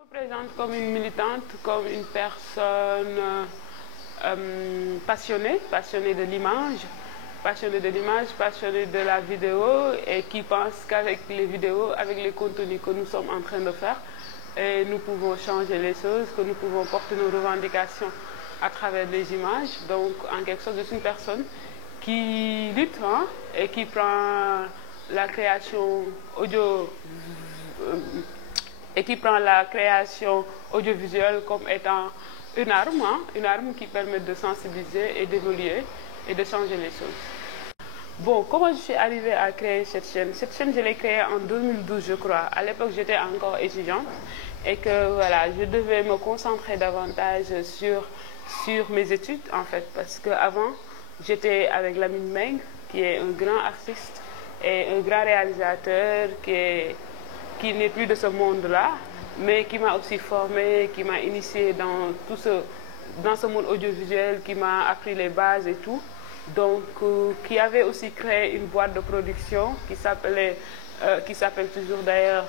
Je me présente comme une militante, comme une personne passionnée passionnée de la vidéo et qui pense qu'avec les vidéos, avec les contenus que nous sommes en train de faire, et nous pouvons changer les choses, que nous pouvons porter nos revendications à travers les images. Donc, en quelque sorte, je suis une personne qui lutte et qui prend la création audiovisuelle comme étant une arme qui permet de sensibiliser et d'évoluer et de changer les choses. Bon, comment je suis arrivée à créer cette chaîne? Cette chaîne, je l'ai créée en 2012, je crois. À l'époque, j'étais encore étudiante et que voilà, je devais me concentrer davantage sur mes études, en fait, parce qu'avant, j'étais avec Lamine Meng, qui est un grand artiste et un grand réalisateur qui n'est plus de ce monde-là, mais qui m'a aussi formée, qui m'a initiée dans ce monde audiovisuel, qui m'a appris les bases et tout. Donc, qui avait aussi créé une boîte de production qui s'appelle toujours d'ailleurs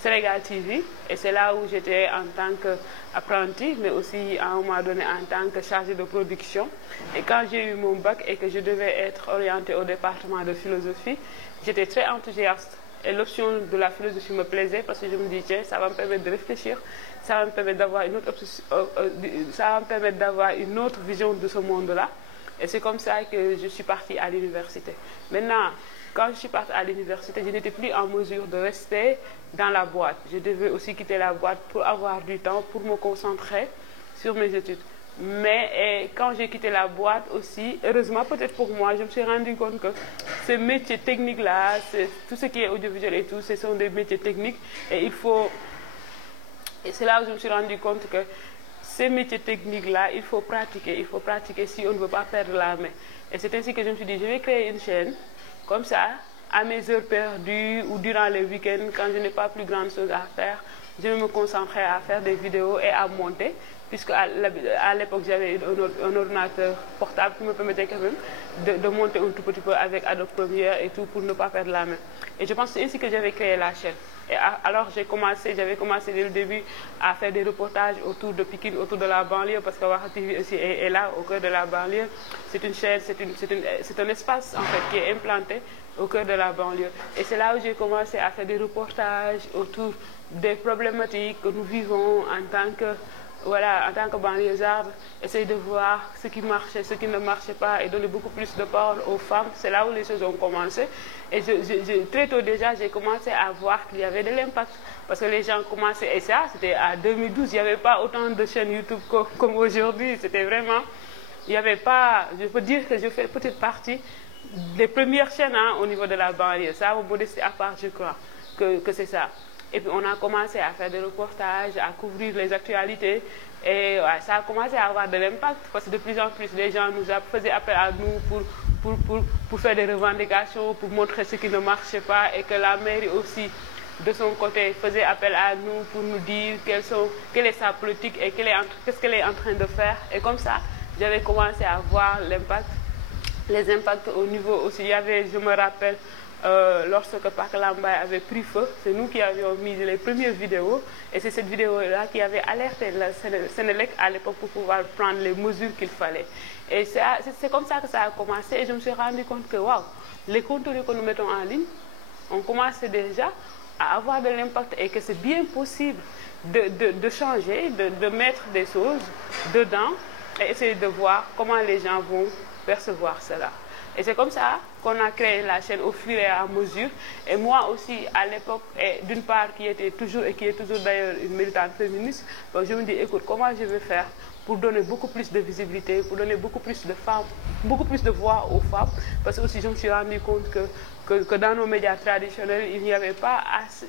Sénégal TV. Et c'est là où j'étais en tant qu'apprentie, mais aussi à un moment donné en tant que chargée de production. Et quand j'ai eu mon bac et que je devais être orientée au département de philosophie, j'étais très enthousiaste. Et l'option de la philosophie me plaisait parce que je me dis, tiens, ça va me permettre de réfléchir, ça va me permettre d'avoir une autre vision de ce monde-là. Et c'est comme ça que je suis partie à l'université. Maintenant, quand je suis partie à l'université, je n'étais plus en mesure de rester dans la boîte. Je devais aussi quitter la boîte pour avoir du temps, pour me concentrer sur mes études. Mais quand j'ai quitté la boîte aussi, heureusement peut-être pour moi, je me suis rendu compte que ces métiers techniques-là, tout ce qui est audiovisuel et tout, ce sont des métiers techniques. Et c'est là où je me suis rendu compte que ces métiers techniques-là, il faut pratiquer si on ne veut pas perdre la main. Et c'est ainsi que je me suis dit, je vais créer une chaîne, comme ça, à mes heures perdues ou durant les week-ends, quand je n'ai pas plus grande chose à faire, je vais me concentrer à faire des vidéos et à monter, puisque à l'époque, j'avais un ordinateur portable qui me permettait quand même de monter un tout petit peu avec Adobe Premiere et tout pour ne pas perdre la main. Et je pense que c'est ainsi que j'avais créé la chaîne. Et alors j'avais commencé dès le début à faire des reportages autour de Pikine, autour de la banlieue, parce que Waha TV aussi est là, au cœur de la banlieue. C'est une chaîne, c'est un espace en fait qui est implanté au cœur de la banlieue. Et c'est là où j'ai commencé à faire des reportages autour des problématiques que nous vivons en tant que banlieusards, essayer de voir ce qui marchait, ce qui ne marchait pas et donner beaucoup plus de parole aux femmes. C'est là où les choses ont commencé. Et très tôt déjà, j'ai commencé à voir qu'il y avait de l'impact. Parce que les gens commençaient, et ça, c'était en 2012, il n'y avait pas autant de chaînes YouTube comme aujourd'hui. C'était vraiment, il n'y avait pas, je peux dire que je fais peut-être partie des premières chaînes au niveau de la banlieue. Ça, au modestie à part, je crois que c'est ça. Et puis on a commencé à faire des reportages, à couvrir les actualités. Et ouais, ça a commencé à avoir de l'impact parce que de plus en plus, les gens nous faisaient appel à nous pour faire des revendications, pour montrer ce qui ne marchait pas. Et que la mairie aussi, de son côté, faisait appel à nous pour nous dire quelle est sa politique et qu'est-ce qu'elle est en train de faire. Et comme ça, j'avais commencé à voir l'impact, les impacts au niveau aussi. Il y avait, je me rappelle, lorsque Parc Lambaye avait pris feu, c'est nous qui avions mis les premières vidéos et c'est cette vidéo-là qui avait alerté la Sénélec à l'époque pour pouvoir prendre les mesures qu'il fallait. Et c'est comme ça que ça a commencé et je me suis rendu compte que waouh, les contenus que nous mettons en ligne, on commençait déjà à avoir de l'impact et que c'est bien possible de changer, de mettre des choses dedans et essayer de voir comment les gens vont percevoir cela. Et c'est comme ça qu'on a créé la chaîne au fur et à mesure. Et moi aussi, à l'époque, d'une part, qui est toujours d'ailleurs une militante féministe, donc je me dis, écoute, comment je vais faire pour donner beaucoup plus de visibilité, pour donner beaucoup plus de femmes, beaucoup plus de voix aux femmes. Parce que aussi, je me suis rendu compte que dans nos médias traditionnels, il n'y avait pas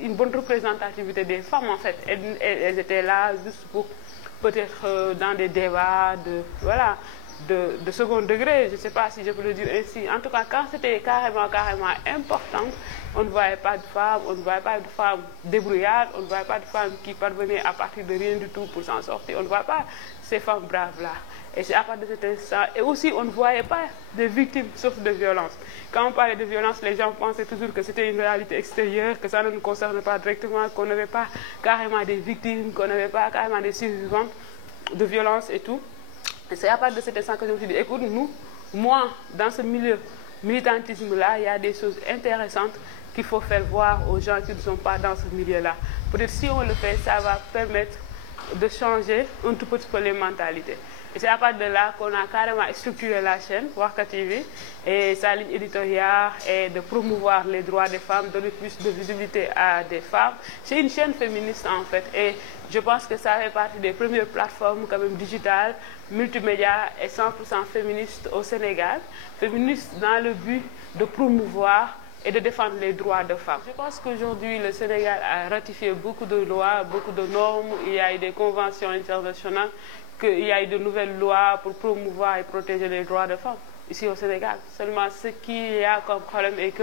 une bonne représentativité des femmes, en fait. Elles étaient là juste pour peut-être dans des débats, voilà, de second degré, je ne sais pas si je peux le dire ainsi. En tout cas, quand c'était carrément important, on ne voyait pas de femmes, on ne voyait pas de femmes débrouillardes, on ne voyait pas de femmes qui parvenaient à partir de rien du tout pour s'en sortir. On ne voit pas ces femmes braves-là. Et c'est à partir de cet instant. Et aussi, on ne voyait pas de victimes sauf de violence. Quand on parlait de violence, les gens pensaient toujours que c'était une réalité extérieure, que ça ne nous concerne pas directement, qu'on n'avait pas carrément des victimes, qu'on n'avait pas carrément des survivantes de violence et tout. Et c'est à partir de cet instant que je me suis dit, écoute, moi, dans ce militantisme-là, il y a des choses intéressantes qu'il faut faire voir aux gens qui ne sont pas dans ce milieu-là. Peut-être si on le fait, ça va permettre de changer un tout petit peu les mentalités. Et c'est à partir de là qu'on a carrément structuré la chaîne, Warka TV, et sa ligne éditoriale est de promouvoir les droits des femmes, donner plus de visibilité à des femmes. C'est une chaîne féministe en fait, et je pense que ça fait partie des premières plateformes quand même digitales, multimédia et 100% féministes au Sénégal. Féministes dans le but de promouvoir et de défendre les droits des femmes. Je pense qu'aujourd'hui, le Sénégal a ratifié beaucoup de lois, beaucoup de normes, il y a eu des conventions internationales, qu'il y a eu de nouvelles lois pour promouvoir et protéger les droits des femmes ici au Sénégal. Seulement, ce qu'il y a comme problème est que,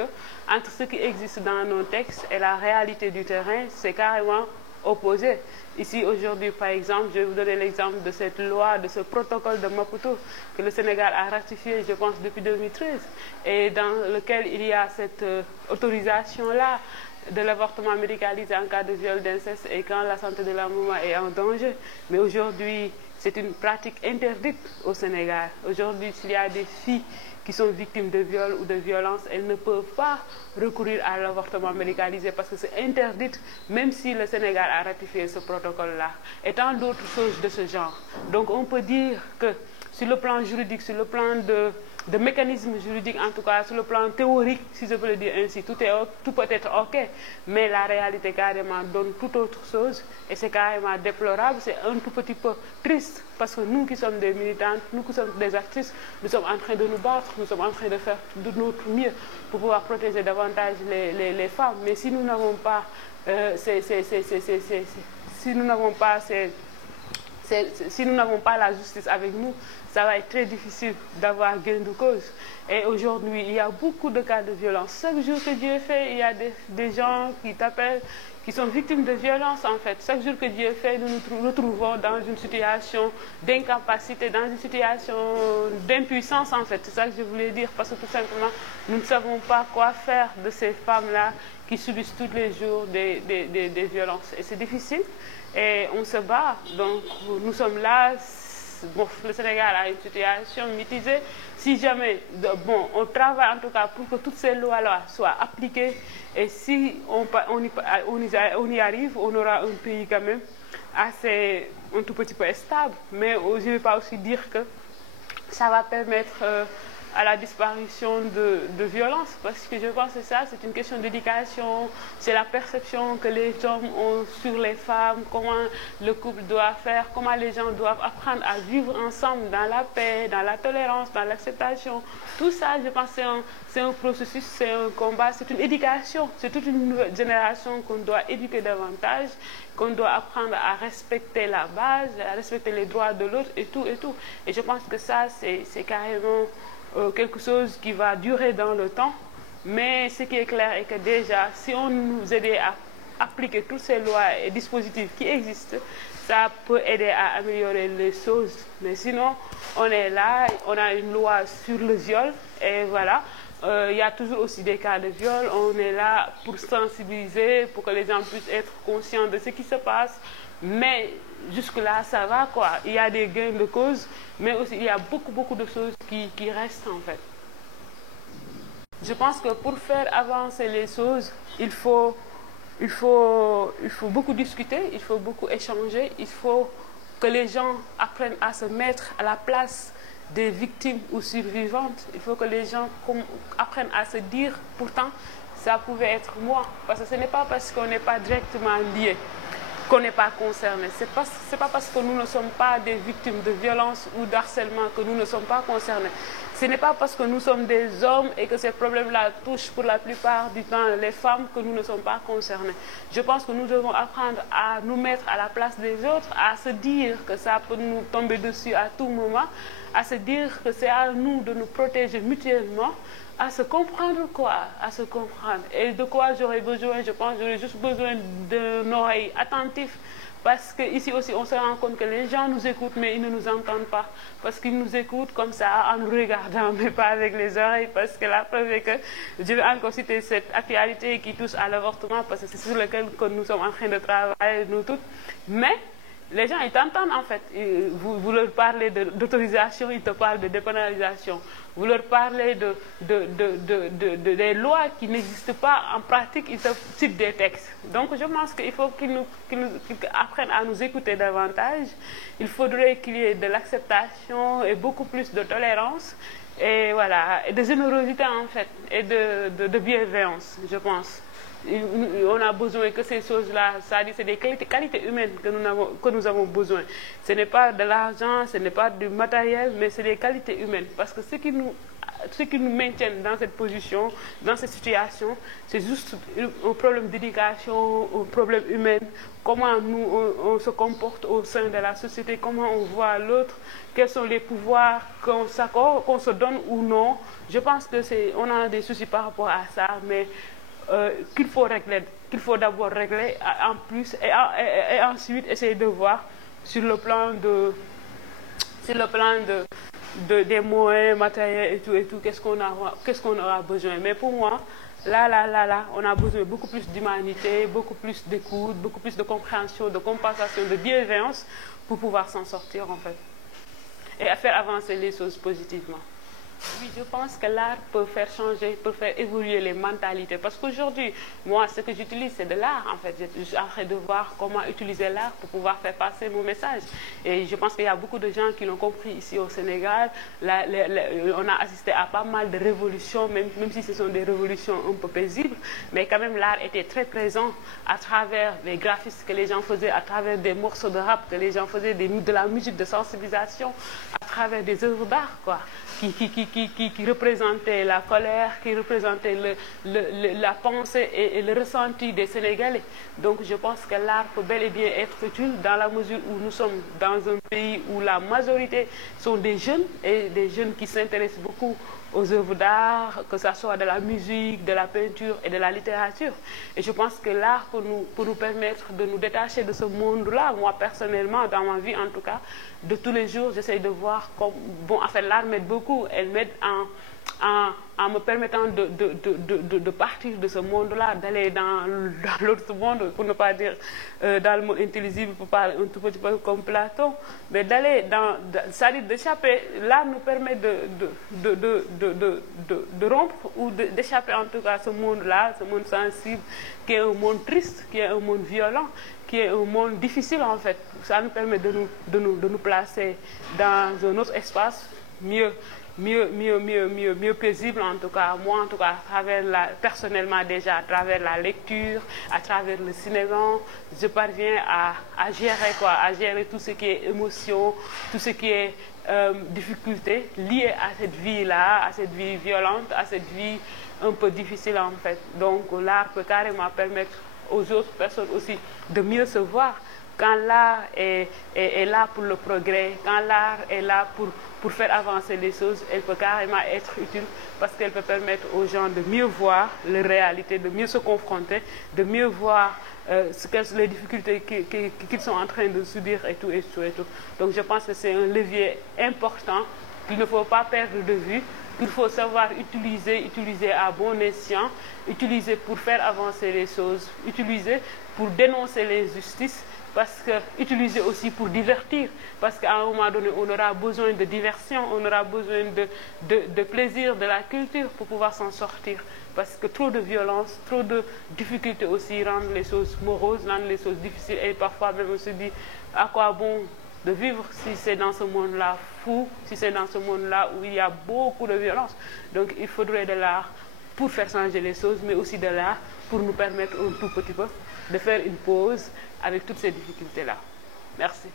entre ce qui existe dans nos textes et la réalité du terrain, c'est carrément opposé. Ici, aujourd'hui, par exemple, je vais vous donner l'exemple de cette loi, de ce protocole de Maputo que le Sénégal a ratifié, je pense, depuis 2013, et dans lequel il y a cette autorisation-là de l'avortement médicalisé en cas de viol, d'inceste et quand la santé de la maman est en danger. Mais aujourd'hui, c'est une pratique interdite au Sénégal. Aujourd'hui, s'il y a des filles qui sont victimes de viol ou de violence, elles ne peuvent pas recourir à l'avortement médicalisé parce que c'est interdit, même si le Sénégal a ratifié ce protocole-là. Et tant d'autres choses de ce genre. Donc on peut dire que sur le plan juridique, sur le plan de mécanisme juridique, en tout cas sur le plan théorique, si je peux le dire ainsi, tout peut être OK, mais la réalité carrément donne toute autre chose et c'est carrément déplorable, c'est un tout petit peu triste parce que nous qui sommes des militantes, nous qui sommes des actrices, nous sommes en train de nous battre, nous sommes en train de faire de notre mieux pour pouvoir protéger davantage les femmes, mais si nous n'avons pas si nous n'avons pas la justice avec nous, ça va être très difficile d'avoir gain de cause. Et aujourd'hui, il y a beaucoup de cas de violence. Chaque jour que Dieu fait, il y a des gens qui t'appellent, qui sont victimes de violence en fait. Chaque jour que Dieu fait, nous nous retrouvons dans une situation d'incapacité, dans une situation d'impuissance en fait. C'est ça que je voulais dire parce que tout simplement, nous ne savons pas quoi faire de ces femmes-là qui subissent tous les jours des violences. Et c'est difficile et on se bat. Donc nous sommes là. Bon, le Sénégal a une situation mitigée. Si jamais, bon, on travaille en tout cas pour que toutes ces lois-là soient appliquées et si on y arrive, on aura un pays quand même assez, un tout petit peu stable. Mais je ne vais pas aussi dire que ça va permettre à la disparition de violence parce que je pense que ça, c'est une question d'éducation, c'est la perception que les hommes ont sur les femmes, comment le couple doit faire, comment les gens doivent apprendre à vivre ensemble dans la paix, dans la tolérance, dans l'acceptation. Tout ça, je pense que c'est un processus, c'est un combat, c'est une éducation, c'est toute une nouvelle génération qu'on doit éduquer davantage, qu'on doit apprendre à respecter la base, à respecter les droits de l'autre et tout et tout. Et je pense que ça, c'est carrément quelque chose qui va durer dans le temps, mais ce qui est clair est que déjà, si on nous aidait à appliquer toutes ces lois et dispositifs qui existent, ça peut aider à améliorer les choses. Mais sinon, on est là, on a une loi sur le viol, et voilà. Il y a toujours aussi des cas de viol, on est là pour sensibiliser, pour que les gens puissent être conscients de ce qui se passe, mais jusque-là, ça va quoi. Il y a des gains de cause, mais aussi il y a beaucoup de choses qui restent en fait. Je pense que pour faire avancer les choses, il faut beaucoup discuter, il faut beaucoup échanger, il faut que les gens apprennent à se mettre à la place des victimes ou survivantes. Il faut que les gens apprennent à se dire, pourtant, ça pouvait être moi. Parce que ce n'est pas parce qu'on n'est pas directement lié qu'on n'est pas concerné. Ce n'est pas parce que nous ne sommes pas des victimes de violence ou d'harcèlement que nous ne sommes pas concernés. Ce n'est pas parce que nous sommes des hommes et que ces problèmes-là touchent pour la plupart du temps les femmes que nous ne sommes pas concernés. Je pense que nous devons apprendre à nous mettre à la place des autres, à se dire que ça peut nous tomber dessus à tout moment, à se dire que c'est à nous de nous protéger mutuellement, à se comprendre quoi, à se comprendre. Et de quoi j'aurais besoin, je pense, j'aurais juste besoin d'une oreille attentive. Parce qu'ici aussi, on se rend compte que les gens nous écoutent, mais ils ne nous entendent pas. Parce qu'ils nous écoutent comme ça, en nous regardant, mais pas avec les oreilles. Parce que la preuve est que je vais encore citer cette actualité qui touche à l'avortement, parce que c'est sur lequel que nous sommes en train de travailler, nous toutes. Mais les gens, ils t'entendent en fait. Vous leur parlez d'autorisation, ils te parlent de dépénalisation. Vous leur parlez des lois qui n'existent pas en pratique, ils te citent des textes. Donc je pense qu'il faut qu'ils apprennent à nous écouter davantage. Il faudrait qu'il y ait de l'acceptation et beaucoup plus de tolérance. Et voilà, et de générosité en fait, et de bienveillance, je pense. On a besoin que ces choses-là, c'est-à-dire c'est des qualités humaines que nous avons besoin. Ce n'est pas de l'argent, ce n'est pas du matériel, mais c'est des qualités humaines. Parce que ce qui nous maintient dans cette position, dans cette situation, c'est juste un problème d'éducation, un problème humain, comment nous on se comporte au sein de la société, comment on voit l'autre, quels sont les pouvoirs qu'on se donne ou non. Je pense que on a des soucis par rapport à ça, mais qu'il faut d'abord régler en plus et ensuite essayer de voir sur le plan des moyens matériels et tout, qu'est-ce qu'on aura besoin. Mais pour moi, là, on a besoin de beaucoup plus d'humanité, beaucoup plus d'écoute, beaucoup plus de compréhension, de compensation, de bienveillance pour pouvoir s'en sortir en fait. Et à faire avancer les choses positivement. Oui, je pense que l'art peut faire changer, peut faire évoluer les mentalités. Parce qu'aujourd'hui, moi, ce que j'utilise, c'est de l'art, en fait. Je suis en train de voir comment utiliser l'art pour pouvoir faire passer mon message. Et je pense qu'il y a beaucoup de gens qui l'ont compris ici au Sénégal. On a assisté à pas mal de révolutions, même si ce sont des révolutions un peu paisibles. Mais quand même, l'art était très présent à travers les graphismes que les gens faisaient, à travers des morceaux de rap que les gens faisaient, de la musique de sensibilisation, à travers des œuvres d'art, quoi. Qui représentait la colère, qui représentait la pensée et le ressenti des Sénégalais. Donc je pense que l'art peut bel et bien être utile dans la mesure où nous sommes dans un pays où la majorité sont des jeunes et des jeunes qui s'intéressent beaucoup aux œuvres d'art, que ce soit de la musique, de la peinture et de la littérature. Et je pense que l'art peut nous permettre de nous détacher de ce monde-là. Moi, personnellement, dans ma vie en tout cas, de tous les jours, j'essaie de voir comme... Bon, en fait, l'art m'aide beaucoup. Elle m'aide en me permettant de partir de ce monde-là, d'aller dans l'autre monde, pour ne pas dire dans le monde intelligible, pour parler un tout petit peu comme Platon, mais d'aller dans... C'est-à-dire d'échapper, l'art nous permet de rompre ou d'échapper en tout cas à ce monde-là, ce monde sensible, qui est un monde triste, qui est un monde violent, qui est un monde difficile en fait. Ça nous permet de nous placer dans un autre espace mieux paisible en tout cas. Moi en tout cas, personnellement déjà, à travers la lecture, à travers le cinéma, je parviens à gérer tout ce qui est émotion, tout ce qui est difficulté liée à cette vie-là, à cette vie violente, à cette vie un peu difficile en fait. Donc l'art peut carrément permettre aux autres personnes aussi de mieux se voir. Quand l'art est là pour le progrès, quand l'art est là pour faire avancer les choses, elle peut carrément être utile parce qu'elle peut permettre aux gens de mieux voir leur réalité, de mieux se confronter, de mieux voir les difficultés qu'ils sont en train de subir et tout. Donc je pense que c'est un levier important qu'il ne faut pas perdre de vue, qu'il faut savoir utiliser à bon escient, utiliser pour faire avancer les choses, utiliser pour dénoncer l'injustice, parce que utiliser aussi pour divertir, parce qu'à un moment donné, on aura besoin de diversion, on aura besoin de plaisir, de la culture pour pouvoir s'en sortir. Parce que trop de violence, trop de difficultés aussi rendent les choses moroses, rendent les choses difficiles, et parfois même on se dit à quoi bon de vivre si c'est dans ce monde-là fou, si c'est dans ce monde-là où il y a beaucoup de violence. Donc il faudrait de l'art pour faire changer les choses, mais aussi de l'art pour nous permettre un tout petit peu de faire une pause avec toutes ces difficultés-là. Merci.